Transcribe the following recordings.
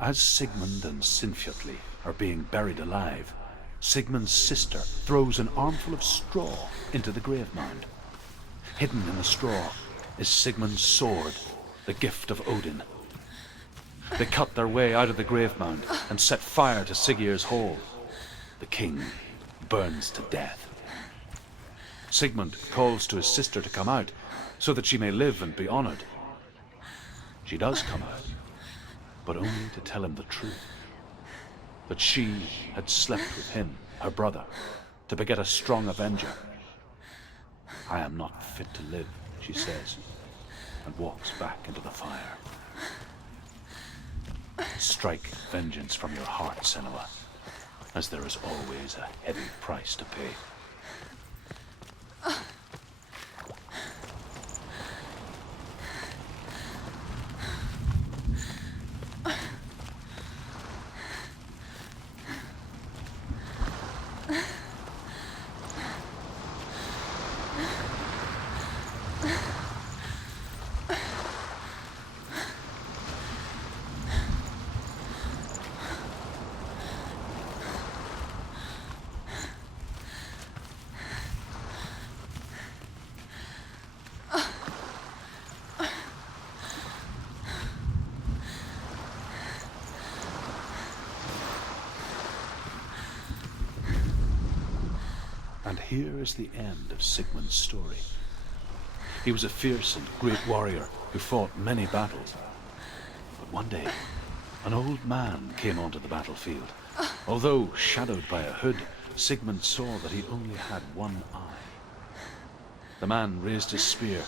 As Sigmund and Sinfjotli are being buried alive, Sigmund's sister throws an armful of straw into the grave mound. Hidden in the straw is Sigmund's sword, the gift of Odin. They cut their way out of the grave mound and set fire to Siggeir's hole. The king burns to death. Sigmund calls to his sister to come out so that she may live and be honored. She does come out, but only to tell him the truth. That she had slept with him, her brother, to beget a strong avenger. I am not fit to live, she says, and walks back into the fire. Strike vengeance from your heart, Senua, as there is always a heavy price to pay. And here is the end of Sigmund's story. He was a fierce and great warrior who fought many battles. But one day, an old man came onto the battlefield. Although shadowed by a hood, Sigmund saw that he only had one eye. The man raised his spear,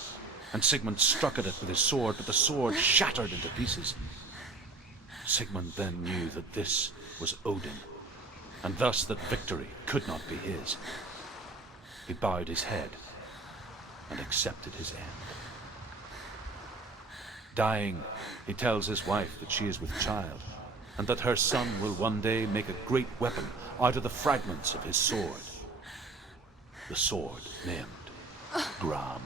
and Sigmund struck at it with his sword, but the sword shattered into pieces. Sigmund then knew that this was Odin, and thus that victory could not be his. He bowed his head and accepted his end. Dying, he tells his wife that she is with child, and that her son will one day make a great weapon out of the fragments of his sword. The sword named Gram.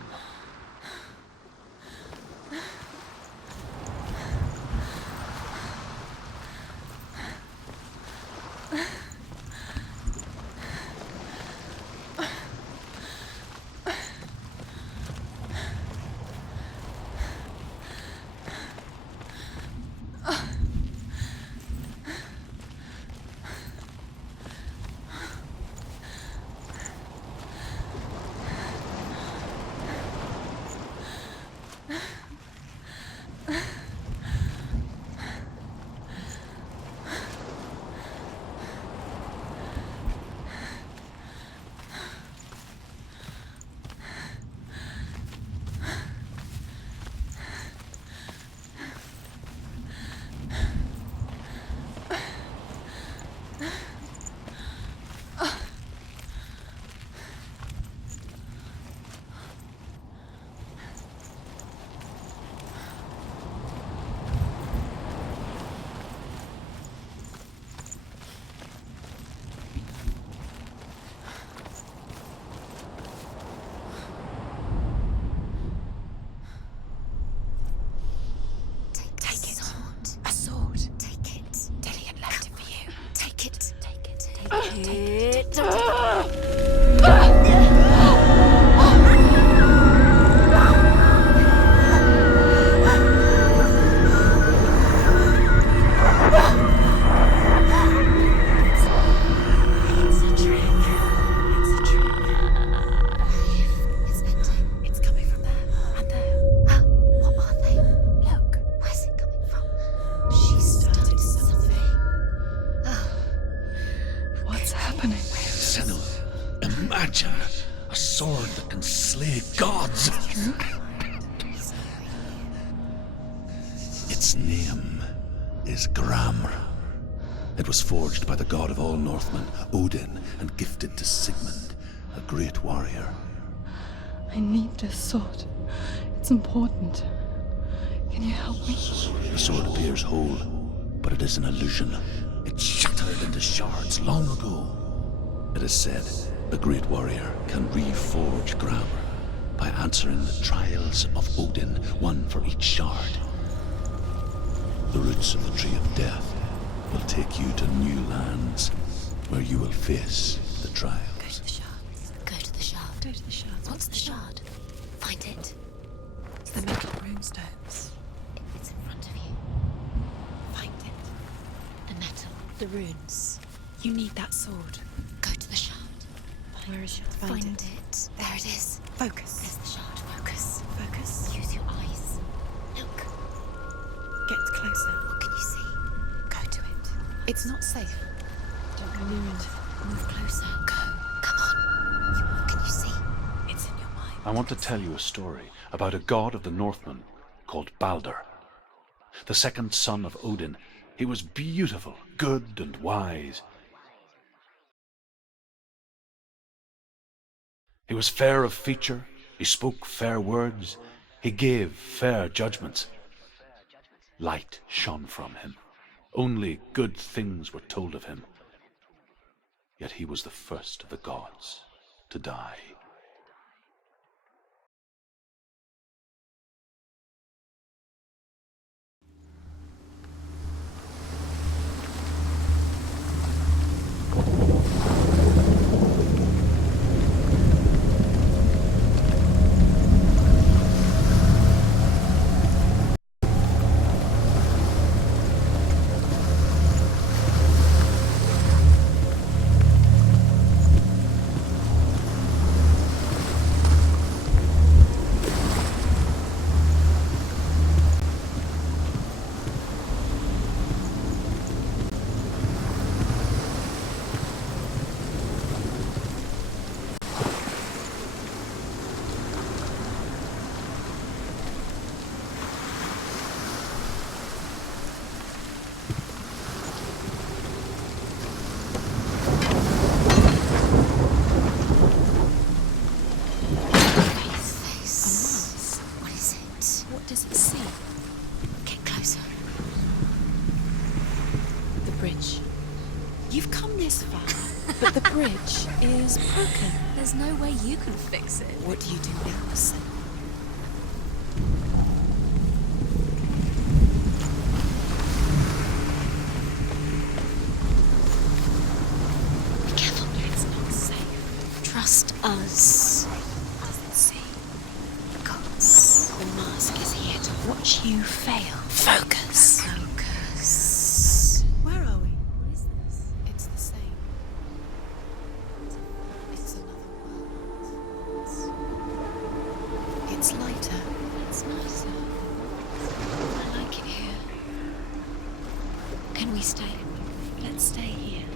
Its name is Gramr. It was forged by the god of all Northmen, Odin, and gifted to Sigmund, a great warrior. I need this sword. It's important. Can you help me? The sword appears whole, but it is an illusion. It shattered into shards long ago. It is said a great warrior can reforge Gramr by answering the trials of Odin, one for each shard. The roots of the Tree of Death will take you to new lands where you will face the trials. Go to the shard. Go to the shard. Go to the shard. What's the shard? Find it. It's the metal runestones. It's in front of you. Find it. The metal. The runes. You need that sword. Go to the shard. Where is it? Find it. There it is. Focus. There's the shard. Focus. Focus. Use your eyes. Look. Get closer. What can you see? Go to it. It's not safe. Don't go near it. Move closer. Go. Come on. What can you see? It's in your mind. I want to tell you a story about a god of the Northmen called Balder. The second son of Odin. He was beautiful, good, and wise. He was fair of feature, he spoke fair words, he gave fair judgments. Light shone from him. Only good things were told of him. Yet he was the first of the gods to die. What does it see? Get closer. The bridge. You've come this far, but the bridge is broken. There's no way you can fix it. What do you do now, Senua? Be careful. It's not safe. Trust us. Doesn't see. Gods. The mask is here to watch you fail. Focus. Focus. Where are we? What is this? It's the same. It's another world. It's lighter. It's nicer. I like it here. Can we stay? Let's stay here.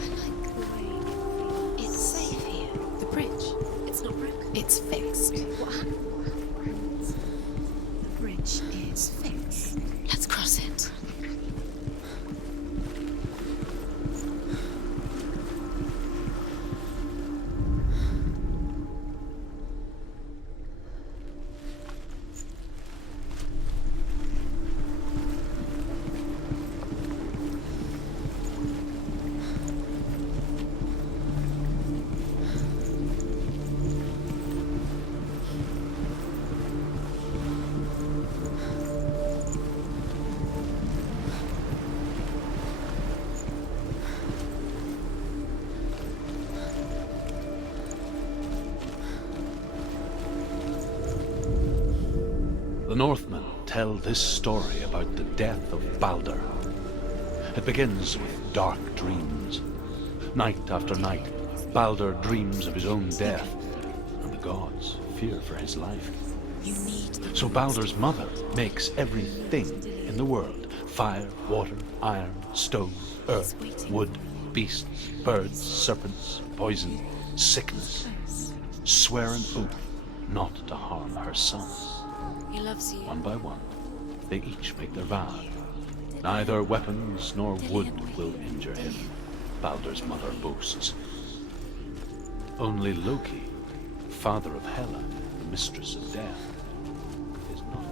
I like the way It's safe here. The bridge. it's not broken. It's fixed. What happened? The bridge is fixed. Let's cross it. The Northmen tell this story about the death of Balder. It begins with dark dreams. Night after night, Balder dreams of his own death, and the gods fear for his life. You need the So Balder's mother makes everything in the world: fire, water, iron, stone, earth, wood, beasts, birds, serpents, poison, sickness. Swear an oath not to harm her sons. He loves you. One by one, they each make their vow Neither weapons nor wood will injure him, Baldur's mother boasts. Only Loki, father of Hela, the mistress of death, is not.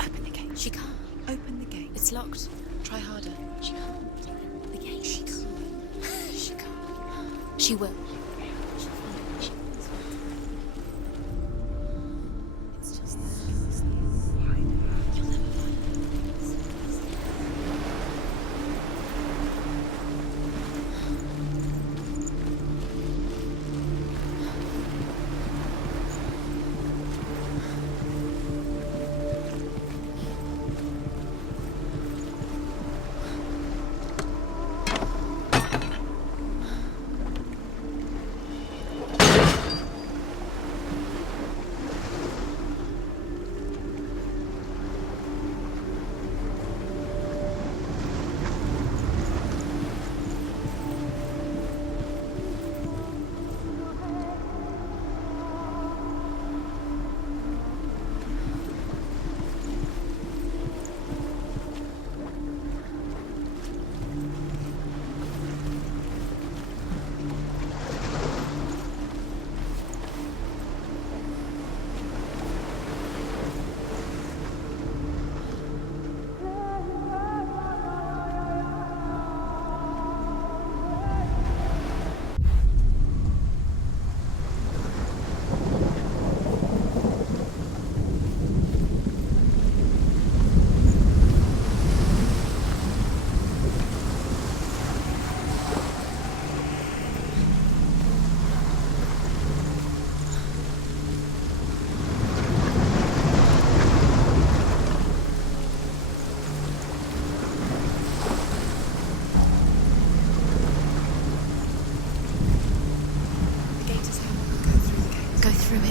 Open the gate. She can't. Open the gate. It's locked. Try harder. She can't. The gate. She can't. She can't. She will. It's just you'll never find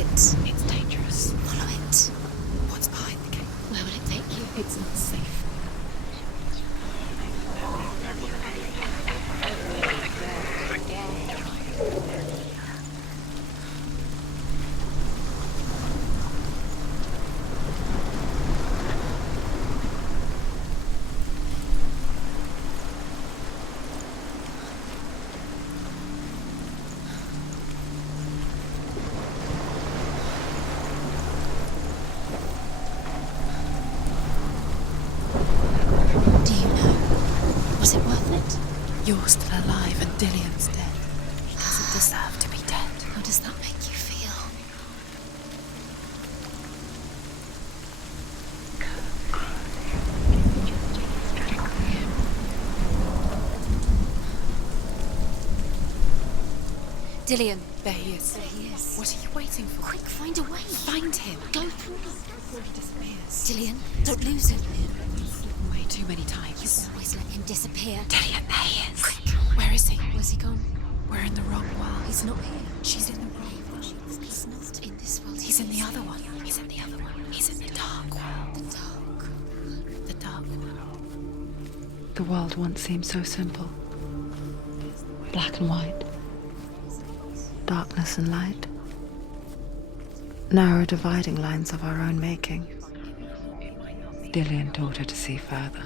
It's dangerous. Follow it. What's behind the gate? Where will it take you? It's not safe. Do you know? Was it worth it? You're still alive and Dillian's dead. He doesn't deserve to be dead. How does that make you feel? Dillian. There he is. There he is. What are you waiting for? Quick, find a way. Find him. Go through. Before he disappears. Dillian, don't lose him. Way too many times. You always let him disappear. Dillian, there he is. Quick. Where is he? Where's he gone? We're in the wrong world. He's not here. She's in the wrong world. He's not in this world. He's in the other one. He's in the other one. He's in the dark world. The dark. The dark world. The world once seemed so simple. Black and white. Darkness and light. Narrow dividing lines of our own making. Dillian taught her to see further.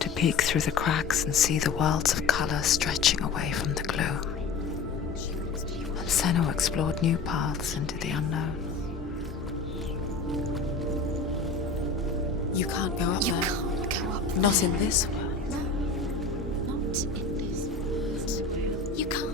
To peek through the cracks and see the worlds of color stretching away from the gloom. And Senua explored new paths into the unknown. You can't go up You there. can't go up Not there. in this world. No, not in this world. You can't.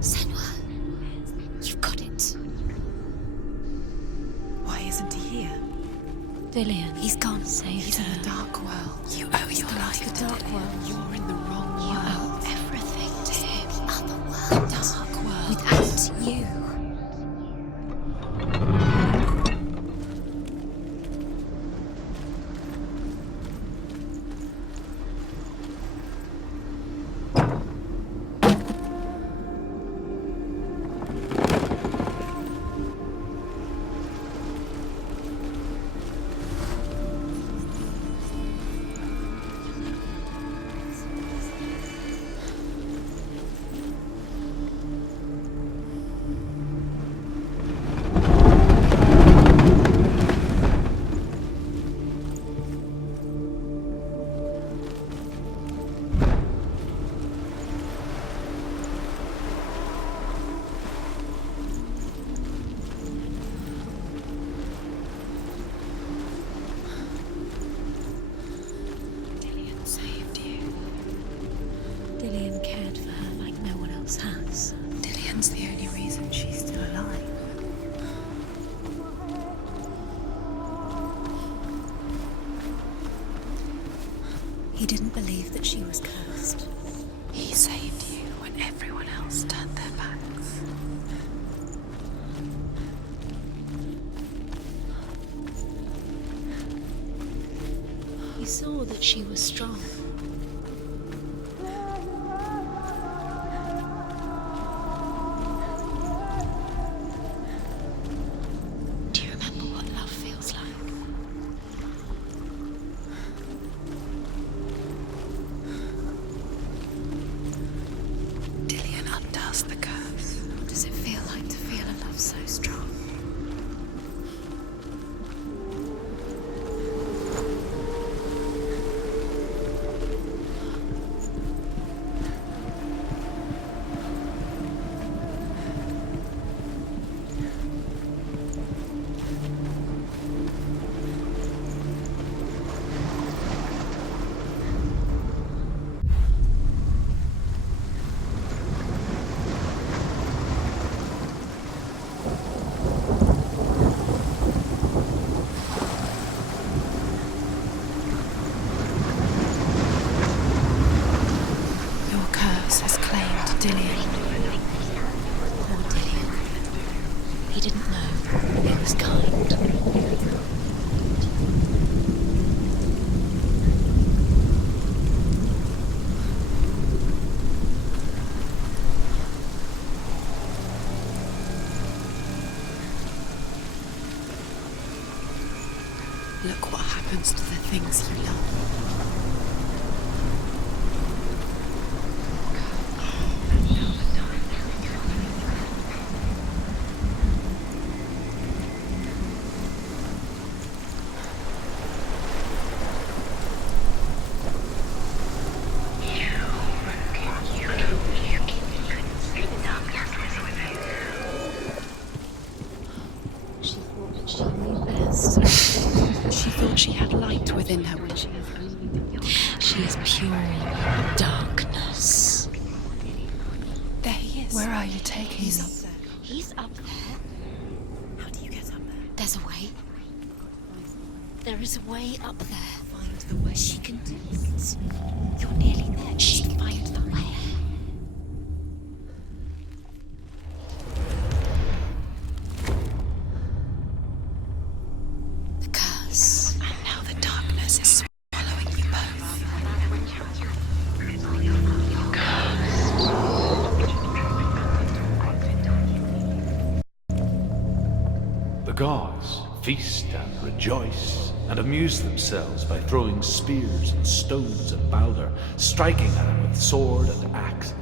Senua, you've got it. Why isn't he here? Dillian, he's gone. Saved He's in her. the dark world. You owe your life the to dark Dillian. world. You're in the wrong You world. owe everything to him. Other world. Dark world. Without you. He didn't believe that she was cursed. He saved you when everyone else turned their backs. He saw that she was strong. Do you remember what love feels like? Dillion undoes the curse. What does it feel like to feel a love so strong? Your curse has claimed Dillion. Poor Dillion. He didn't know. He was kind. Look what happens to the things you love. She thought that she knew best. She thought she had light within her when she is pure darkness. There he is. Where are you taking He's me? up there. He's up there. How do you get up there? There's a way. There is a way up there. Find the way. She can do it. You're nearly there. She can find the way. The curse. And now the darkness is swallowing you both. The gods feast and rejoice and amuse themselves by throwing spears and stones at Balder, striking at him with sword and axe.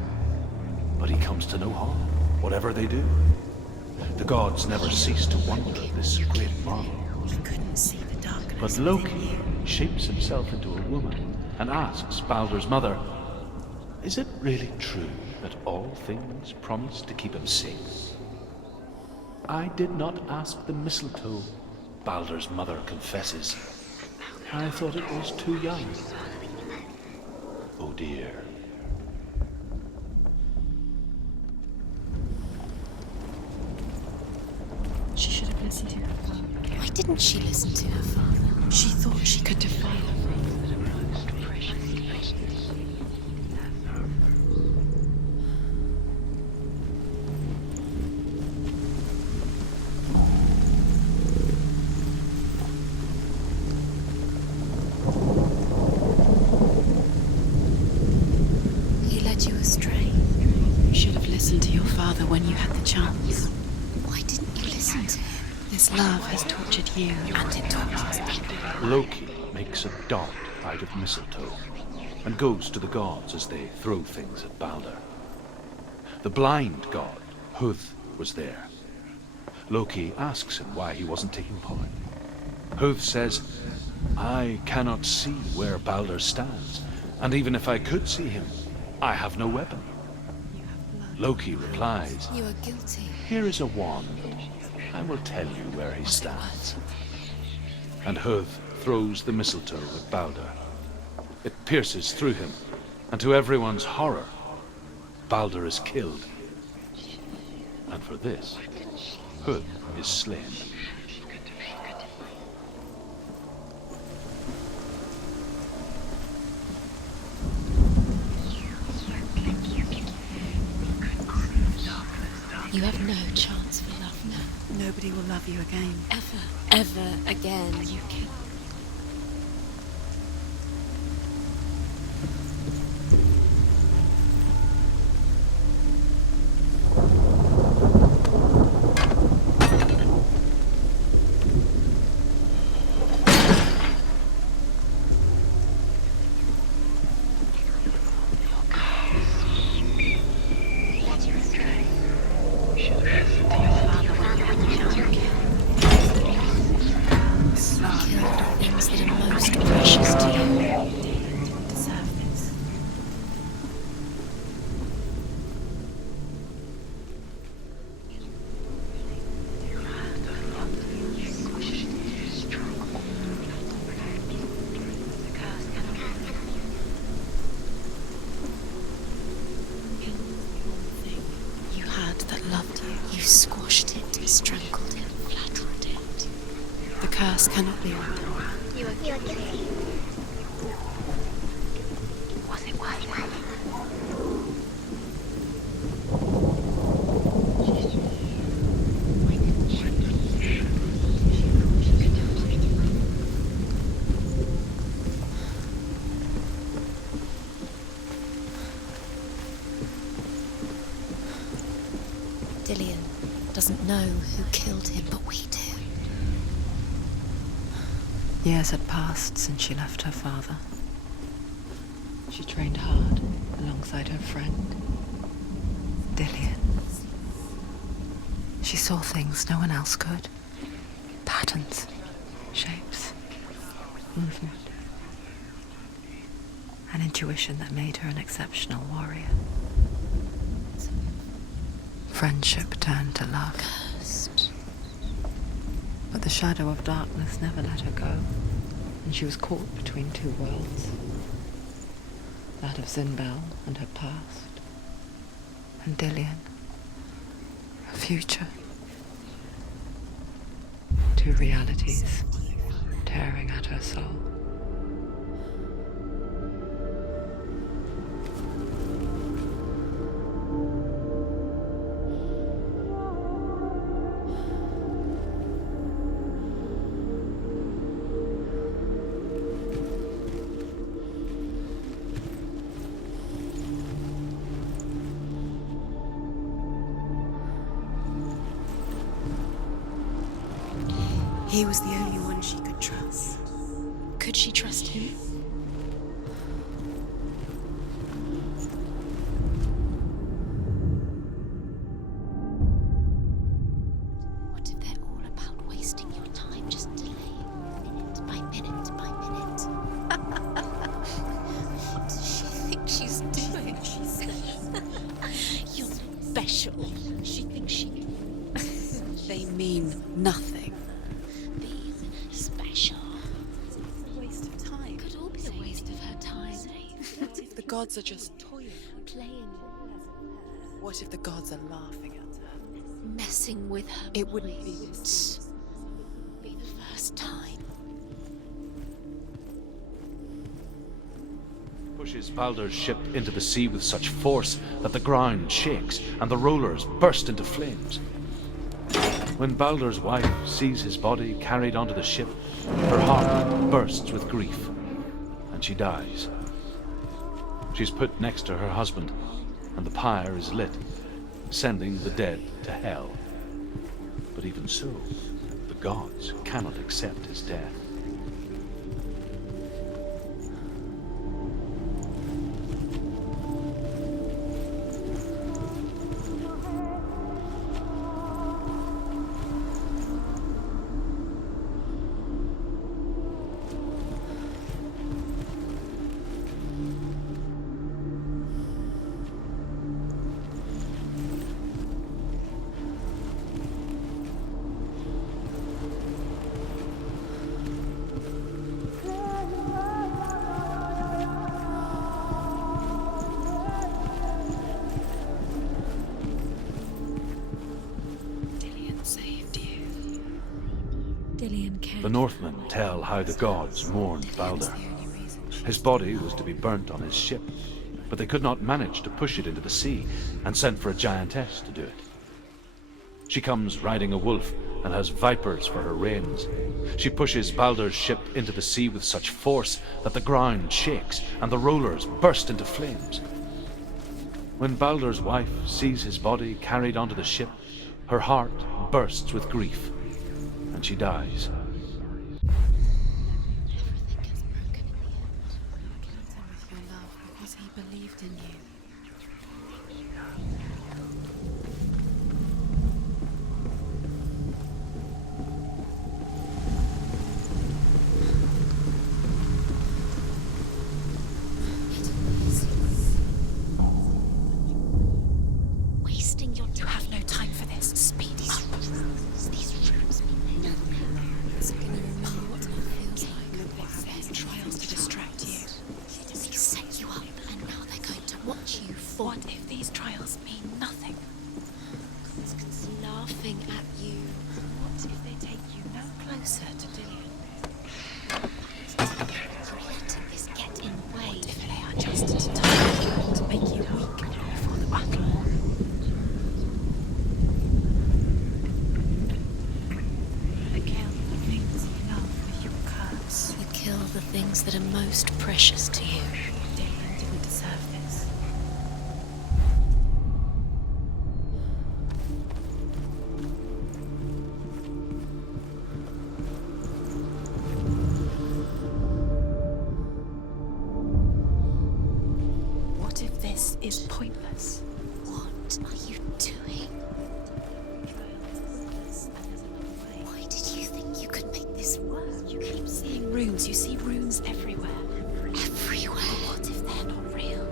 But he comes to no harm, whatever they do. The gods never cease to wonder at this great marvel. He couldn't see the darkness. But Loki shapes himself into a woman and asks Balder's mother, "Is it really true that all things promise to keep him safe?" "I did not ask the mistletoe," Balder's mother confesses. "I thought it was too young." Oh dear. She should have listened to her father. Why didn't she listen to her father? She thought she could defy her father. He led you astray. You should have listened to your father when you had the chance. Why didn't you listen to him? This love has tortured you, and it tortures me. Loki makes a dart out of mistletoe and goes to the gods as they throw things at Balder. The blind god, Huth, was there. Loki asks him why he wasn't taking part. Huth says, "I cannot see where Balder stands, and even if I could see him, I have no weapon." Loki replies, You are guilty. "Here is a wand. I will tell you where he stands." And Huth throws the mistletoe at Balder. It pierces through him, and to everyone's horror, Balder is killed. And for this, Huth is slain. You have no chance for love now. Nobody will love you again. Ever again. You can. Things that are most precious to you. You won't deserve this. You had that loved you. You squashed it, strangled it, flattened it. The curse cannot be undone. Was it worth it? Dillian doesn't know who killed him, but we do. Years had passed since she left her father. She trained hard alongside her friend, Dillian. She saw things no one else could. Patterns, shapes, movement. An intuition that made her an exceptional warrior. Friendship turned to love. Cursed. But the shadow of darkness never let her go, and she was caught between two worlds. That of Zinbel and her past, and Dillian, her future. Two realities tearing at her soul. He was the only one she could trust. Could she trust him? What if they're all about wasting your time, just delaying minute by minute by minute? What does she think she's doing? You're special. She thinks she... They mean nothing. Being special. Waste of time. Could all be a waste of her time. What if the gods are just toying? Playing, What if the gods are laughing at her? messing with her. It wouldn't be this. Be the first time. Pushes Baldur's ship into the sea with such force that the ground shakes and the rollers burst into flames. When Baldur's wife sees his body carried onto the ship, her heart bursts with grief, and she dies. She's put next to her husband, and the pyre is lit, sending the dead to hell. But even so, the gods cannot accept his death. The Northmen tell how the gods mourned Baldur. His body was to be burnt on his ship, but they could not manage to push it into the sea and sent for a giantess to do it. She comes riding a wolf and has vipers for her reins. She pushes Baldur's ship into the sea with such force that the ground shakes and the rollers burst into flames. When Baldur's wife sees his body carried onto the ship, her heart bursts with grief, and she dies. Everything gets broken in the end. You killed him with your love because he believed in you. Wasting your You have no time for this. Speed up. These rooms mean nothing. So can you remember what it feels like? What happened? Trials to distract you. They set you up, and now they're going to watch you fall. What if these trials mean nothing? Laughing at you. What if they take you no closer to Dillian? You're letting this get in the way. What if they are just to target you to make you weak before the battle? You kill the things you love with your curse. You kill the things that are most precious to you. Dillian didn't deserve this. What if this is pointless? What are you doing? Why did you think you could make this work? You keep seeing runes. You see runes everywhere. Everywhere. What if they're not real?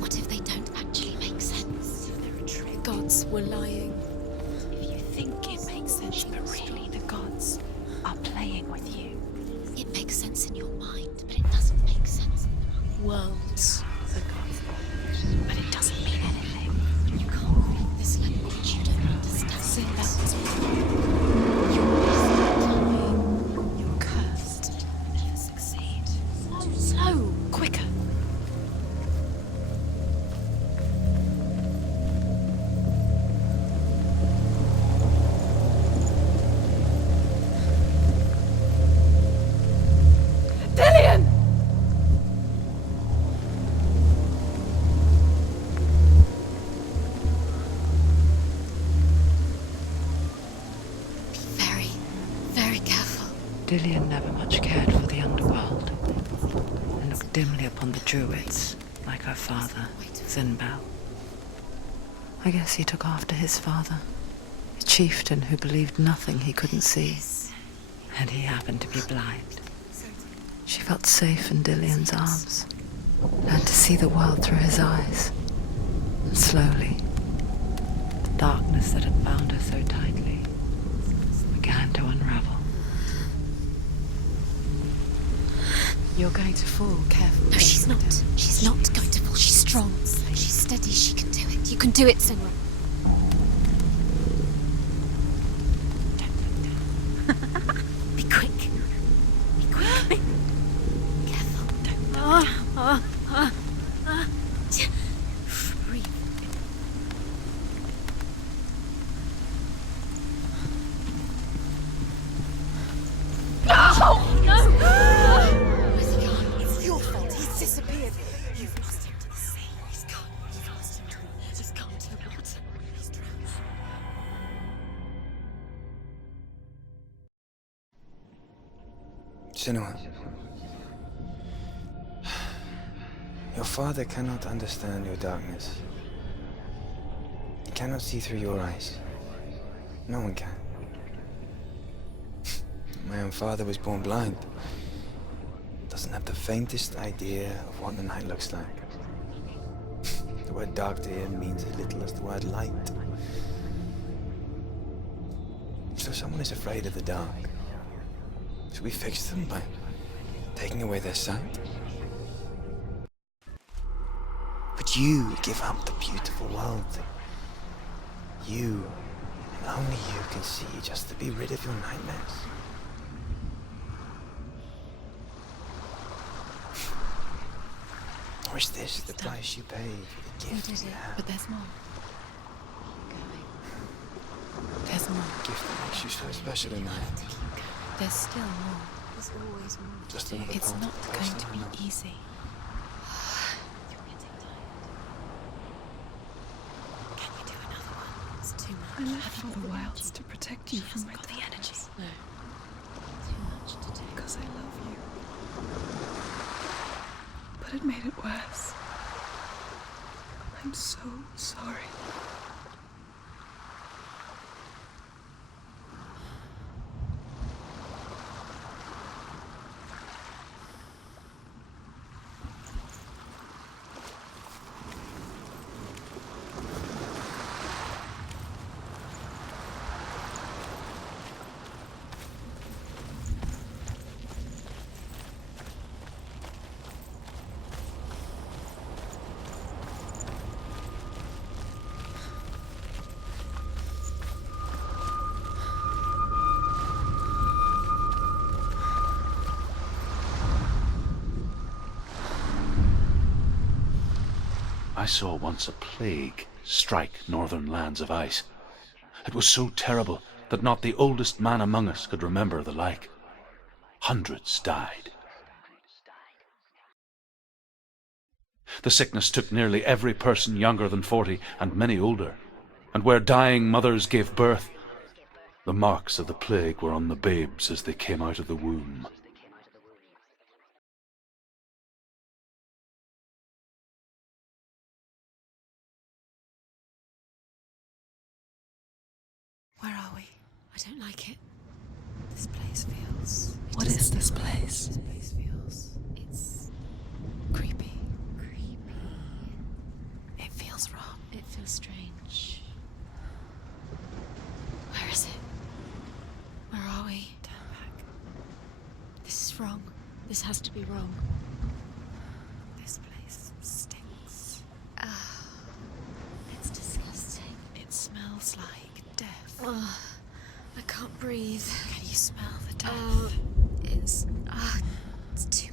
What if they don't actually make sense? They're a trick. Gods were lying. If you think it makes sense, but really the gods are playing with you. It makes sense in your mind, but it doesn't make sense in the worlds. The gods, but it doesn't mean anything. You can't read this language. You don't understand. Sinbad, you're cursed. Never succeed. So quicker. Dillian! Be very, very careful. Dillian never much cared for the underworld and looked dimly upon the druids, like her father, Zinbel. I guess he took after his father, a chieftain who believed nothing he couldn't see, and he happened to be blind. She felt safe in Dillian's arms, learned to see the world through his eyes, and slowly, the darkness that had bound her so tightly began to unravel. You're going to fall. Careful. No, she's not. She's not going to fall. She's strong. She's steady. She can do it. You can do it, Senua. Be quick. Be quick. Careful. Breathe. Where's he gone? It's your fault. He's disappeared. You've lost him to the sea. He's gone. You've lost him. He's gone to the water. He's drowned. Senua, your father cannot understand your darkness. He cannot see through your eyes. No one can. My own father was born blind. Doesn't have the faintest idea of what the night looks like. The word dark to him means as little as the word light. So someone is afraid of the dark. Should we fix them by taking away their sight? But you give up the beautiful world. You, and only you, can see just to be rid of your nightmares. Or is this the price you pay for the You gift did you it, have? but there's more. There's There's more. Gift that makes you so special in life. There's still more. There's always more. Just another It's part not of the going puzzle, to be I know. easy. You're getting tired. Can you do another one? It's too much. I left for the wilds to protect you from my got the energy. darkness. No. Too much to take. Because I love you. But it made it worse. I'm so sorry. I saw once a plague strike northern lands of ice. It was so terrible that not the oldest man among us could remember the like. Hundreds died. The sickness took nearly every person younger than 40 and many older, and where dying mothers gave birth, the marks of the plague were on the babes as they came out of the womb. Where are we? I don't like it. This place feels... What is this place? This place feels... It's... creepy. Creepy. It feels wrong. It feels strange. Where is it? Where are we? Turn back. This is wrong. This has to be wrong. This place stinks. It's disgusting. It smells like death. I can't breathe. Can you smell the death? It's too